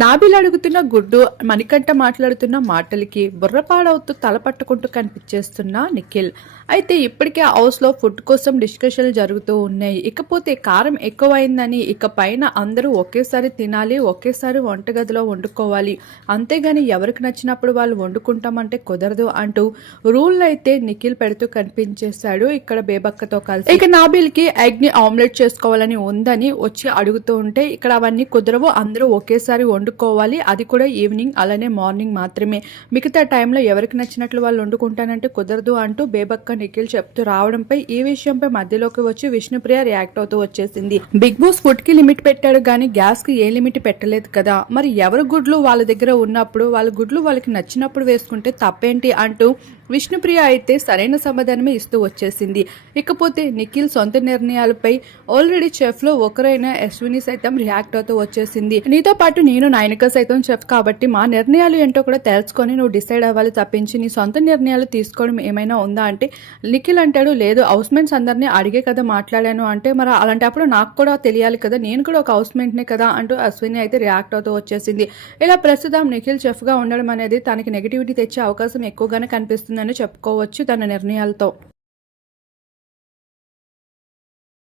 నాబిల్ అడుగుతున్న గుడ్డు, మణికంఠ మాట్లాడుతున్న మాటలకి బుర్రపాడవుతూ తల పట్టుకుంటూ కనిపించేస్తున్న నిఖిల్. అయితే ఇప్పటికే హౌస్లో ఫుడ్ కోసం డిస్కషన్లు జరుగుతూ ఉన్నాయి. ఇకపోతే కారం ఎక్కువైందని ఇక పైన అందరూ ఒకేసారి తినాలి, ఒకేసారి వంటగదిలో వండుకోవాలి, అంతేగాని ఎవరికి నచ్చినప్పుడు వాళ్ళు వండుకుంటామంటే కుదరదు అంటూ రూల్ అయితే నిఖిల్ పెడుతూ కనిపించేశాడు ఇక్కడ బేబక్కతో కలిసి. ఇక నాబిల్కి ఎగ్ని ఆమ్లెట్ చేసుకోవాలని ఉందని వచ్చి అడుగుతూ ఉంటే ఇక్కడ అవన్నీ కుదరవు, అందరూ ఒకేసారి వండుకోవాలి, అది కూడా ఈవినింగ్ అలానే మార్నింగ్ మాత్రమే, మిగతా టైంలో ఎవరికి నచ్చినట్లు వాళ్ళు వండుకుంటానంటే కుదరదు అంటూ బేబక్క నిఖిల్ చెప్తూ రావడంపై ఈ విషయంపై మధ్యలోకి వచ్చి విష్ణుప్రియ రియాక్ట్ అవుతూ వచ్చేసింది. బిగ్ బాస్ ఫుడ్ కి లిమిట్ పెట్టాడు కానీ గ్యాస్ కి ఏ లిమిట్ పెట్టలేదు కదా, మరి ఎవరి గుడ్లు వాళ్ళ దగ్గర ఉన్నప్పుడు వాళ్ళ గుడ్లు వాళ్ళకి నచ్చినప్పుడు వేసుకుంటే తప్పేంటి అంటూ విష్ణుప్రియ అయితే సరైన సమాధానమే ఇస్తూ వచ్చేసింది. ఇకపోతే నిఖిల్ సొంత నిర్ణయాలపై ఆల్రెడీ చెఫ్ లో ఒకరైన అశ్విని సైతం రియాక్ట్ అవుతూ వచ్చేసింది. నీతో పాటు నేను నైనిక సైతం చెఫ్ కాబట్టి మా నిర్ణయాలు ఏంటో కూడా తెలుసుకొని నువ్వు డిసైడ్ అవ్వాలి తప్పించి నీ సొంత నిర్ణయాలు తీసుకోవడం ఏమైనా ఉందా అంటే నిఖిల్ అంటాడు, లేదు హౌస్ మేట్స్ అందరినీ అడిగే కదా మాట్లాడాను అంటే, మరి అలాంటప్పుడు నాకు కూడా తెలియాలి కదా, నేను కూడా ఒక హౌస్ మేట్నే కదా అంటూ అశ్విని అయితే రియాక్ట్ అవుతూ వచ్చేసింది. ఇలా ప్రస్తుతం నిఖిల్ చెఫ్ గా ఉండడం అనేది తనకి నెగిటివిటీ తెచ్చే అవకాశం ఎక్కువగానే కనిపిస్తుంది అని చెప్పుకోవచ్చు తన నిర్ణయాలతో.